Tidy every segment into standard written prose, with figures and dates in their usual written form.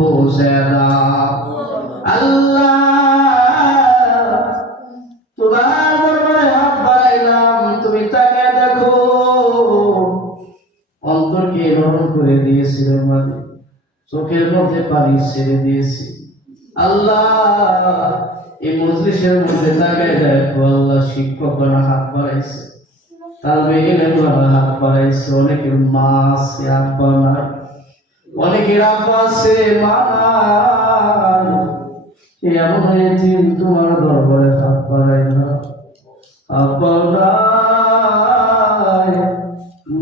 পৌঁছে দাও। আল্লাহ তোমার দরবারে হাত বাড়াইলাম, তুমি তাকে দেখো। অন্তরকে নরম করে দিয়েছিল, মানে চোখের মধ্যে পানি ছেড়ে দিয়েছি। আল্লাহ এই মজলিসের মধ্যে তাকায় দেখো আল্লাহ, শিক্ষকরা হাত বাড়াইছে, তালবে ইলমরা হাত বাড়াইছে, অনেকের মা আছে আব্বা নাই, অনেকের আব্বা আছে মা নাই। এমন এতিম তোমার দরবারে হাত বাড়াই না, আব্বা নাই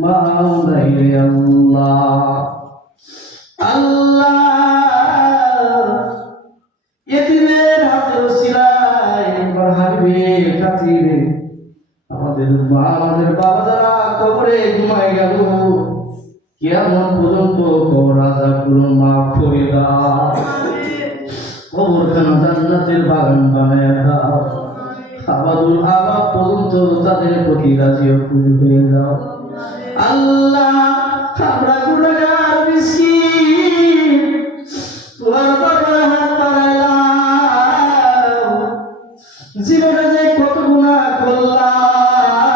মা নাই রে আল্লাহ। আল্লাহ এতিমের হাতে ওসিলায় একবার হাবিবের খাতিরে আমাদের মা আমাদের বাবা যারা কবরে ঘুমায় গেল, কিয়ামত পর্যন্ত কবর আযাবগুলো মাফ করে দাও, কবরখানা জান্নাতের বাগান বানায় দাও, আবাদুল আবাদ পর্যন্ত তাদের প্রতি রাজি ও খুশি হয়ে দাও। আল্লাহ আমরা গুনাহগার মিসকিন, তোমার দরবারে হাত বাড়াইলাম, জীবনে যে কত গুনাহ করলাম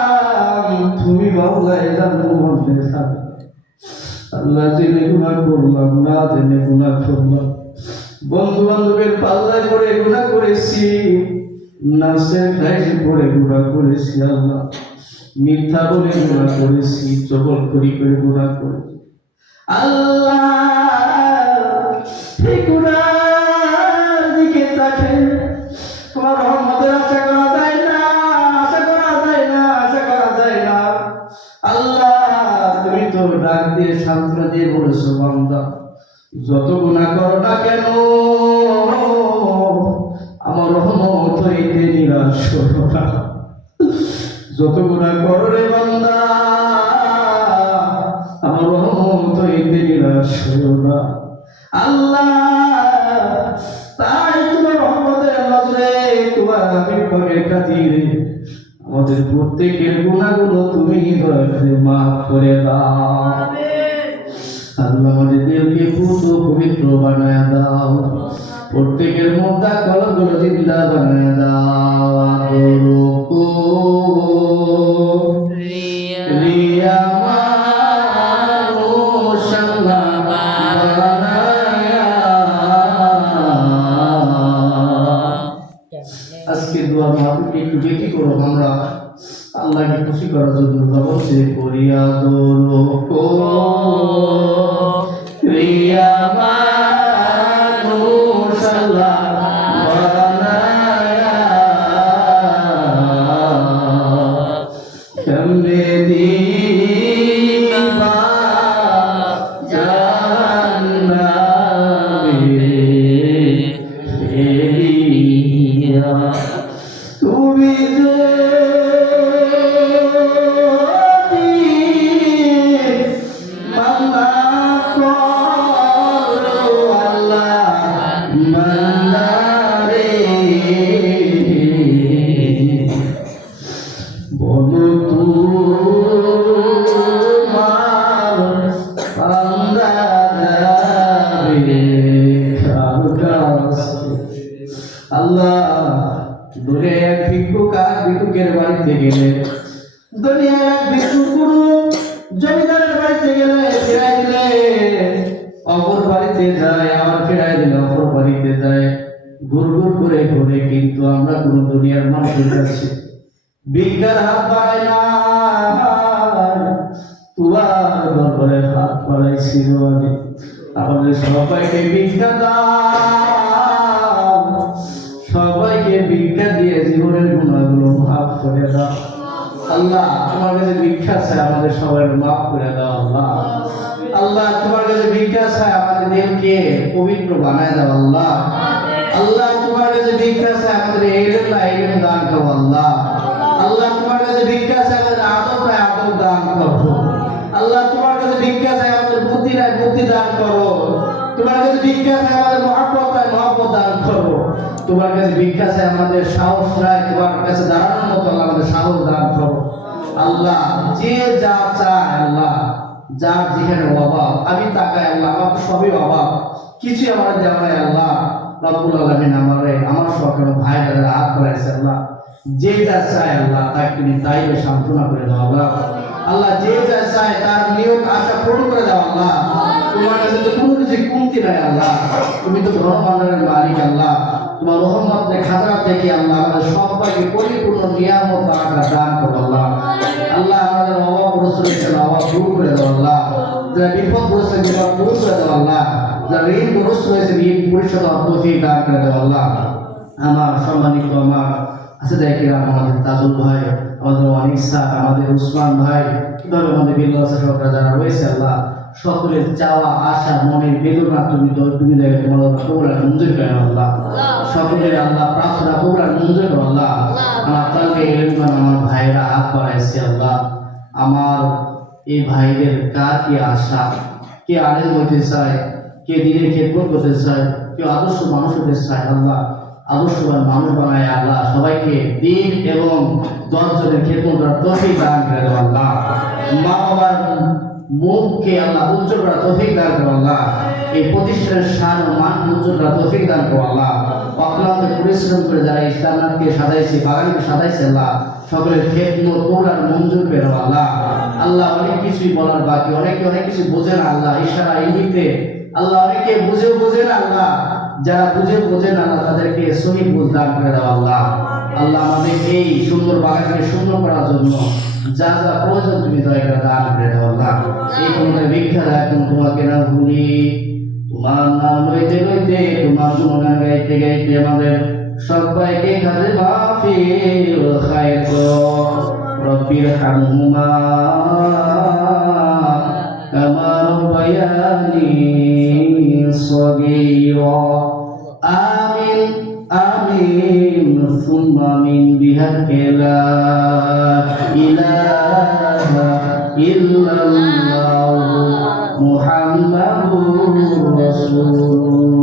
তুমি মাওলাই জানো মনে থাকে। আল্লাহ জেনে গুনাহ করলাম, না জেনে গুনাহ করলাম, বন্ধু বান্ধবের পাল্লায় পড়ে গুনাহ করেছি, নাচের খাইছে পড়ে গুনাহ করেছি, আল্লাহ মিথ্যা বলে গুনাহ করেছি, চবল করি করে গুনাহ করেছি। আল্লাহ এই গুনার দিকে তাকে তোমার রহমতের আশা করা যায় না, আশা করা যায় না, আশা করা যায় না। আল্লাহ তুমি তো ডাক দিয়ে সান্ত্বনা দিয়ে বলেছো, বান্দা যত গুনাহ করো না কেন আমার রহমত হইতে নিরাশ হও না। যত গুনাহ করো রে বান্দা আমার রহমত হইতে নিরাশ হও না। আল্লাহ তাই তোমার রহমতের নজরে তোমার আবির্ভাবের খাতিরে আমাদের প্রত্যেকের গুনাহগুলো তুমি দয়া করে মাফ করে দাও। আল্লাহ আমাদের দিলকে পুত পবিত্র বানায় দাও, প্রত্যেকের মধ্যে কলগুলো জিন্দা বানায় দাও। আদরকো রিয়া মানুষাল্লাহ বানায়া। আজকে দোয়া মাহফিলকে একটু বেশি করো, আমরা আল্লাহকে খুশি করার জন্য জবাব দিয়ে করি। আদরকো রিয়া মানুষাল্লাহ বানায়া, কেমনে দিবা জান্নাতে ফেরিয়া, তুমি আল্লাহ দূরে এক ভিক্ষুক আর ভিক্ষুকের বাড়িতে গেলে, দুনিয়ার এক ভিক্ষুক গুরু জমিদারের বাড়িতে গেলে ফেরাই দিলে, অপর বাড়িতে যায় আবার ফেরাই দিলে অপর বাড়িতে যায়, ঘুর ঘুর করে ঘুরে। কিন্তু আমরা কোন দুনিয়ার মানুষের কাছে ভিক্ষার হাত বাড়াই না, তোমার দরবারে হাত বাড়াইছি। আমাদের সবাইকে ভিক্ষা দাও, সবাইকে ভিক্ষা দিয়ে জীবনের গুনাহগুলো মাফ করে দাও। আল্লাহ তোমার কাছে ভিক্ষা চাই, আমাদের সবাই মাফ করে দাও। আল্লাহ আল্লাহ তোমার কাছে ভিক্ষা চাই, আমাদের দিলকে পবিত্র বানায় দাও। আল্লাহ আল্লাহ তোমার কাছে ভিক্ষা চাই, আমাদের ইলম না ইলম দান করো। আল্লাহ আল্লাহ তোমার কাছে ভিক্ষা চাই, আমাদের আদব না আদব দান করো। আল্লাহ তোমার কাছে ভিক্ষা চাই, আমাদের বুদ্ধি নাই বুদ্ধি দান করো। তোমার কাছে ভিক্ষা চাই, আমাদের মহব্বত নাই মহব্বত দান করো। তোমার কাছে ভিক্ষা চাই, আমাদের সাহস নাই তোমার কাছে দাঁড়ানোর মতো আমাদের সাহস দান করো। আল্লাহ যে যা চায় আল্লাহ যার যেখানে অভাব, আমি তাকাই আল্লাহ আমার তো সবই অভাব, কিছুই আমার দেওয়া নাই আল্লাহ। রব্বুল আলামিন আমার সরকার ভাই দাদা হাত করাইছে আল্লাহ, যে যা চায় আল্লাহ তাকে তুমি তাই সান্ত্বনা করে দাও আল্লাহ। আল্লাহ যে যা চায় তার নিয়ত আশা পূরণ করে দাও আল্লাহ। তোমার কাছে তো কোনো কিছু কমতি নাই আল্লাহ, তুমি তো ধর্মান্ডারের মালিক আল্লাহ। তোমার রহমত খাজরাত দেখি আল্লাহ আমাদের সবাইকে পরিপূর্ণ নিয়ামত বারাকাত দান করো আল্লাহ। আল্লাহ আমাদের অভাবগ্রস্ত রয়েছে অভাব দূর করে দাও আল্লাহ, যারা বিপদগ্রস্ত বিপদ দূর করে দাও আল্লাহ, যারা ঋণগ্রস্ত হয়েছে ঋণ পরিশোধ তৌফিক দান করে দাও আল্লাহ। আমার সম্মানিত আমার আছে দেখিলাম আমাদের তাজুল ভাই, আমাদের অনিক স্যার, আমাদের উসমান ভাই, কিভাবে আমাদের বিল্লাহ সরকার যারা রয়েছে আল্লাহ, সকলের চাওয়া আশা মনের বেদনা তুমি দেখে তোমার কবুল মঞ্জুর করে আল্লাহ। সকলের আল্লাহ প্রার্থনা কবুল মঞ্জুর করো আল্লাহ। আমার কালকে আমার ভাইরা হাত বাড়াইছে আল্লাহ, আমার এই ভাইদের কার কি আশা, কে আলেম হইতে চায়, কে দিনের খেদমত করতে চায়, কেউ আদর্শ মানুষ হতে চায় আল্লাহ। আদর্শবান মানুষ বানায় আল্লাহ, সবাইকে দিন এবং 10 জনের খেদমত করার তৌফিক দান করে দাও আল্লাহ। মা বাবার মুখকে আল্লাহ উজ্জ্বল করার তৌফিক দান করো আল্লাহ। এই প্রতিষ্ঠানের শান ও মান উজ্জ্বল করার তৌফিক দান করো আল্লাহ। অক্লান্ত পরিশ্রম করে যারা ইসলামকে সাজাইছে, বাগানকে সাজাইছে আল্লাহ, সকলের খেদমত কবুল মঞ্জুর করে দাও আল্লাহ। আল্লাহ অনেক কিছুই বলার বাকি, অনেকে অনেক কিছু বোঝে না আল্লাহ, ইশারা ইঙ্গিতে আল্লাহ অনেকে বোঝে না আল্লাহ, যারা বোঝে না আল্লাহ তাদেরকে সহি বুঝ দান করে দাও আল্লাহ। আল্লাহ আমাদের এই সুন্দর বাগানকে সুন্দর করার জন্য যা যা প্রয়োজন তুমি দয়া করে দান করে দাও আল্লাহ। এই তোমাদের ভিক্ষা রাখুন, তোমাকে না ভুলি, তোমার নাম লইতে লইতে তোমার গুণগান গাইতে গাইতে আমাদের সবাইকে কাজে মাহফিল খায়র করো। রব্বির হামহুমা কামা রাব্বায়ানি সগীরা। আমিন আমিন সুম্মা আমিন বিহাক্কি লা ইলাহা ইল্লাল্লাহ মুহাম্মাদুর রাসূলুল্লাহ।